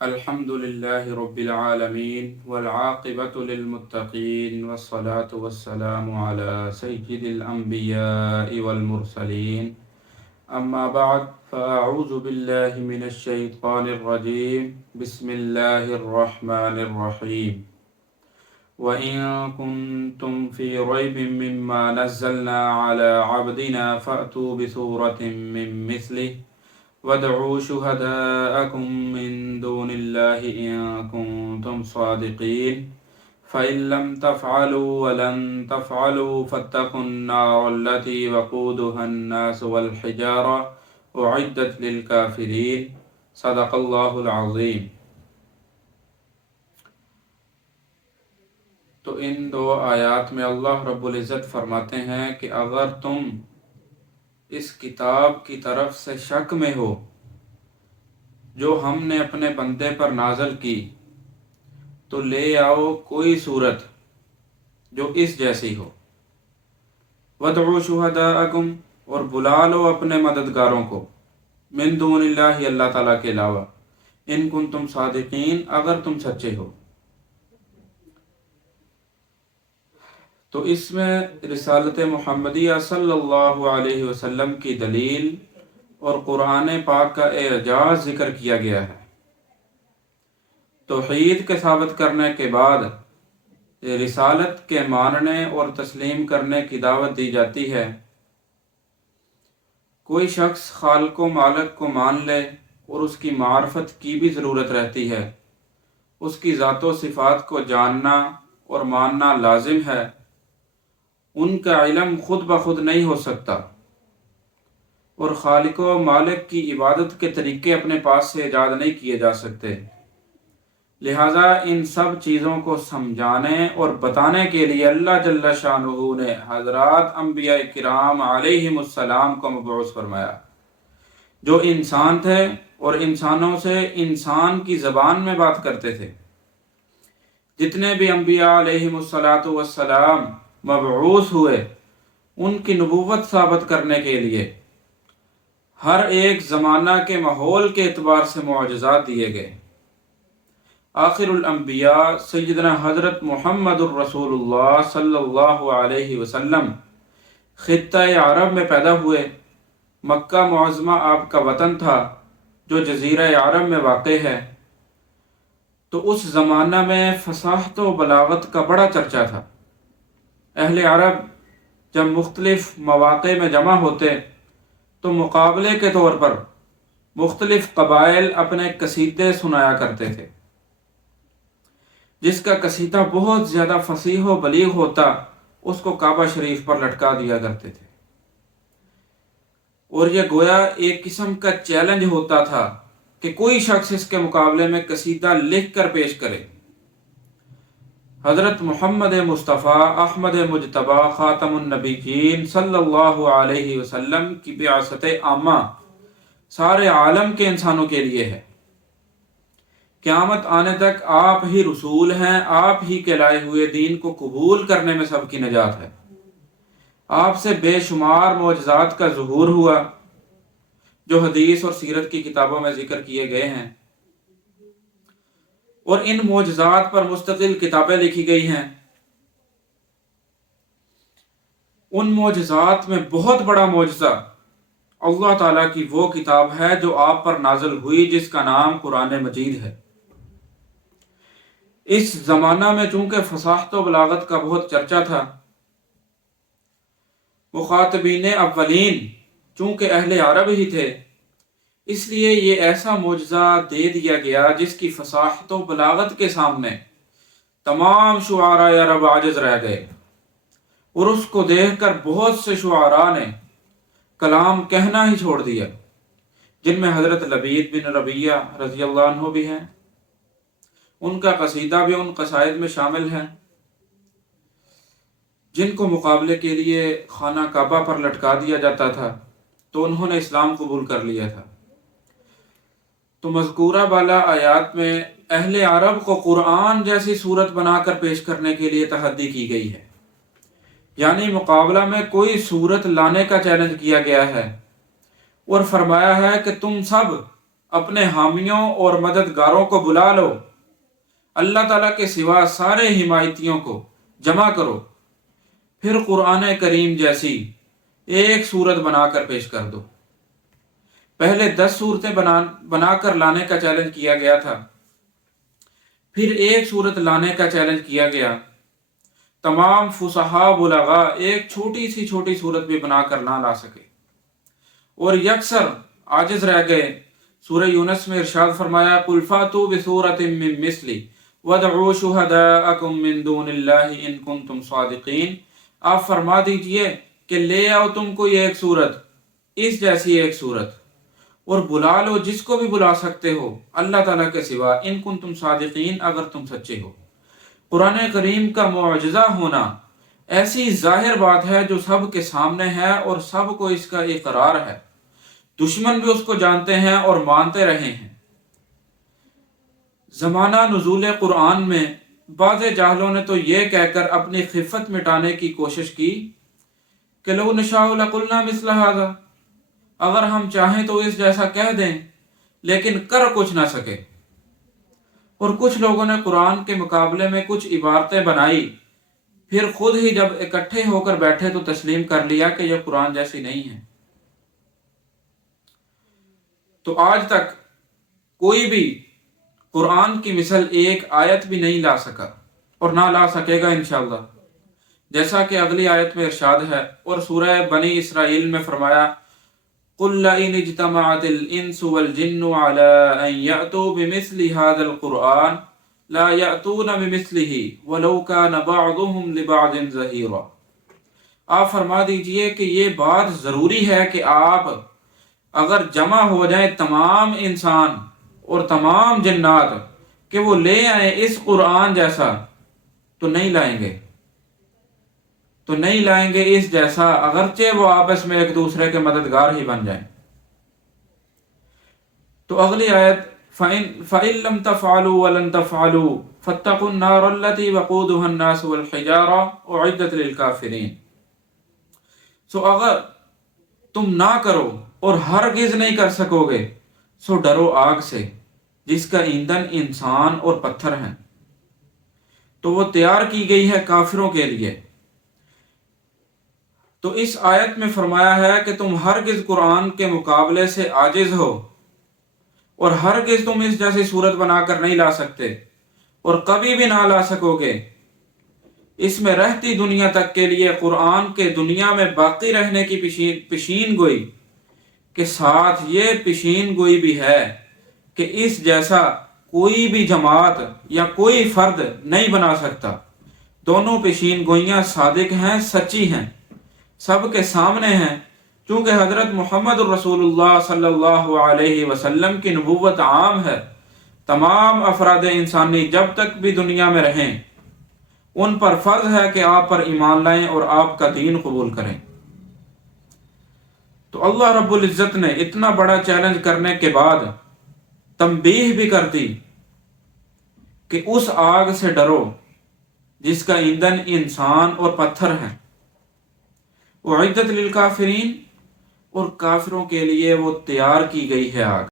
الحمد لله رب العالمين والعاقبة للمتقين والصلاة والسلام على سيد الأنبياء والمرسلين أما بعد فأعوذ بالله من الشيطان الرجيم بسم الله الرحمن الرحيم وإن كنتم في ريب مما نزلنا على عبدنا فأتوا بسورة من مثله وادعوا شهداءكم من دون الله إن كنتم صادقين فإن لم تفعلوا ولن تفعلوا فاتقوا النار التي وقودها الناس والحجارة أعدت للكافرين صدق اللہ العظیم۔ تو ان دو آیات میں اللہ رب العزت فرماتے ہیں کہ اگر تم اس کتاب کی طرف سے شک میں ہو جو ہم نے اپنے بندے پر نازل کی تو لے آؤ کوئی صورت جو اس جیسی ہو، وَادْعُوا شُهَدَاءَكُمْ اور بلا لو اپنے مددگاروں کو، من دون اللہ اللہ تعالیٰ کے علاوہ، ان کنتم صادقین اگر تم سچے ہو۔ تو اس میں رسالت محمدیہ صلی اللہ علیہ وسلم کی دلیل اور قرآن پاک کا اعجاز ذکر کیا گیا ہے۔ توحید کے ثابت کرنے کے بعد رسالت کے ماننے اور تسلیم کرنے کی دعوت دی جاتی ہے۔ کوئی شخص خالق و مالک کو مان لے اور اس کی معرفت کی بھی ضرورت رہتی ہے، اس کی ذات و صفات کو جاننا اور ماننا لازم ہے۔ ان کا علم خود بخود نہیں ہو سکتا، اور خالق و مالک کی عبادت کے طریقے اپنے پاس سے ایجاد نہیں کیے جا سکتے، لہٰذا ان سب چیزوں کو سمجھانے اور بتانے کے لیے اللہ جل شانہ نے حضرات انبیاء کرام علیہم السلام کو مبعوث فرمایا، جو انسان تھے اور انسانوں سے انسان کی زبان میں بات کرتے تھے۔ جتنے بھی انبیاء علیہم السلام مبعوث ہوئے، ان کی نبوت ثابت کرنے کے لیے ہر ایک زمانہ کے ماحول کے اعتبار سے معجزات دیے گئے۔ آخر الانبیاء سیدنا حضرت محمد الرسول اللہ صلی اللہ علیہ وسلم خطہ عرب میں پیدا ہوئے۔ مکہ معظمہ آپ کا وطن تھا جو جزیرہ عرب میں واقع ہے۔ تو اس زمانہ میں فصاحت و بلاغت کا بڑا چرچا تھا۔ اہل عرب جب مختلف مواقع میں جمع ہوتے تو مقابلے کے طور پر مختلف قبائل اپنے قصیدے سنایا کرتے تھے۔ جس کا قصیدہ بہت زیادہ فصیح و بلیغ ہوتا اس کو کعبہ شریف پر لٹکا دیا کرتے تھے، اور یہ گویا ایک قسم کا چیلنج ہوتا تھا کہ کوئی شخص اس کے مقابلے میں قصیدہ لکھ کر پیش کرے۔ حضرت محمد مصطفیٰ احمد مجتبی خاتم النبیین صلی اللہ علیہ وسلم کی بعثت عامہ سارے عالم کے انسانوں کے لیے ہے۔ قیامت آنے تک آپ ہی رسول ہیں، آپ ہی کے لائے ہوئے دین کو قبول کرنے میں سب کی نجات ہے۔ آپ سے بے شمار معجزات کا ظہور ہوا جو حدیث اور سیرت کی کتابوں میں ذکر کیے گئے ہیں، اور ان معجزات پر مستقل کتابیں لکھی گئی ہیں۔ ان معجزات میں بہت بڑا معجزہ اللہ تعالیٰ کی وہ کتاب ہے جو آپ پر نازل ہوئی، جس کا نام قرآن مجید ہے۔ اس زمانہ میں چونکہ فصاحت و بلاغت کا بہت چرچا تھا، مخاطبین اولین چونکہ اہل عرب ہی تھے، اس لیے یہ ایسا معجزہ دے دیا گیا جس کی فصاحت و بلاغت کے سامنے تمام شعراء عرب عاجز رہ گئے، اور اس کو دیکھ کر بہت سے شعراء نے کلام کہنا ہی چھوڑ دیا، جن میں حضرت لبید بن ربیہ رضی اللہ عنہ بھی ہیں۔ ان کا قصیدہ بھی ان قصائد میں شامل ہے، جن کو مقابلے کے لیے خانہ کعبہ پر لٹکا دیا جاتا تھا، تو انہوں نے اسلام قبول کر لیا تھا۔ تو مذکورہ بالا آیات میں اہل عرب کو قرآن جیسی صورت بنا کر پیش کرنے کے لیے تحدی کی گئی ہے، یعنی مقابلہ میں کوئی صورت لانے کا چیلنج کیا گیا ہے، اور فرمایا ہے کہ تم سب اپنے حامیوں اور مددگاروں کو بلا لو، اللہ تعالیٰ کے سوا سارے حمایتیوں کو جمع کرو، پھر قرآن کریم جیسی ایک صورت بنا کر پیش کر دو۔ پہلے 10 صورتیں بنا کر لانے کا چیلنج کیا گیا تھا، پھر ایک صورت لانے کا چیلنج کیا گیا۔ تمام فصحاء بلغاء ایک چھوٹی صورت بھی بنا کر نہ لا سکے اور یکسر عاجز رہ گئے۔ سورہ یونس میں ارشاد فرمایا قُلْ فَأْتُوا بِسُورَةٍ مِّن مِّثْلِهِ وَادْعُوا شُهَدَاءَكُم مِّن دُونِ اللَّهِ إِن كُنتُمْ صَادِقِينَ، آپ فرما دیجئے کہ لے آؤ تم کوئی ایک صورت، اس جیسی ایک صورت، اور بلا لو جس کو بھی بلا سکتے ہو اللہ تعالیٰ کے سوا، ان کنتم صادقین، اگر تم سچے ہو۔ قرآن کریم کا معجزہ ہونا ایسی ظاہر بات ہے جو سب کے سامنے ہے اور سب کو اس کا اقرار ہے، دشمن بھی اس کو جانتے ہیں اور مانتے رہے ہیں۔ زمانہ نزول قرآن میں بعض جاہلوں نے تو یہ کہہ کر اپنی خفت مٹانے کی کوشش کی کہ لو نشاء لقلنا مثل ھذا، اگر ہم چاہیں تو اس جیسا کہہ دیں، لیکن کر کچھ نہ سکے۔ اور کچھ لوگوں نے قرآن کے مقابلے میں کچھ عبارتیں بنائی، پھر خود ہی جب اکٹھے ہو کر بیٹھے تو تسلیم کر لیا کہ یہ قرآن جیسی نہیں ہے۔ تو آج تک کوئی بھی قرآن کی مثل ایک آیت بھی نہیں لا سکا اور نہ لا سکے گا انشاءاللہ، جیسا کہ اگلی آیت میں ارشاد ہے۔ اور سورہ بنی اسرائیل میں فرمایا قُلْ لَئِنِ اجْتَمَعَتِ الْإِنسُ وَالْجِنُّ عَلَىٰ أَن يَأْتُوا بِمِثْلِ هَٰذَا الْقُرْآنِ لَا يَأْتُونَ بِمِثْلِهِ وَلَوْ كَانَ بَعْضُهُمْ لِبَعْضٍ ظَهِيرًا، آپ فرما دیجئے کہ یہ بات ضروری ہے کہ آپ اگر جمع ہو جائیں تمام انسان اور تمام جنات کہ وہ لے آئیں اس قرآن جیسا، تو نہیں لائیں گے اس جیسا، اگرچہ وہ آپس میں ایک دوسرے کے مددگار ہی بن جائیں۔ تو اگلی آیت فَإِن لَّمْ تَفْعَلُوا وَلَن تَفْعَلُوا فَاتَّقُوا النَّارَ الَّتِي وَقُودُهَا النَّاسُ وَالْحِجَارَةُ أُعِدَّتْ لِلْكَافِرِينَ، سو اگر تم نہ کرو اور ہرگز نہیں کر سکو گے، سو ڈرو آگ سے جس کا ایندھن انسان اور پتھر ہیں، تو وہ تیار کی گئی ہے کافروں کے لیے۔ تو اس آیت میں فرمایا ہے کہ تم ہرگز قرآن کے مقابلے سے عاجز ہو اور ہرگز تم اس جیسی صورت بنا کر نہیں لا سکتے اور کبھی بھی نہ لا سکو گے۔ اس میں رہتی دنیا تک کے لیے قرآن کے دنیا میں باقی رہنے کی پیشین گوئی کے ساتھ یہ پیشین گوئی بھی ہے کہ اس جیسا کوئی بھی جماعت یا کوئی فرد نہیں بنا سکتا۔ دونوں پیشین گوئیاں صادق ہیں، سچی ہیں، سب کے سامنے ہیں، چونکہ حضرت محمد الرسول اللہ صلی اللہ علیہ وسلم کی نبوت عام ہے۔ تمام افراد انسانی جب تک بھی دنیا میں رہیں ان پر فرض ہے کہ آپ پر ایمان لائیں اور آپ کا دین قبول کریں۔ تو اللہ رب العزت نے اتنا بڑا چیلنج کرنے کے بعد تنبیہ بھی کر دی کہ اس آگ سے ڈرو جس کا ایندھن انسان اور پتھر ہیں، اعدت للکافرین، اور کافروں کے لیے وہ تیار کی گئی ہے آگ۔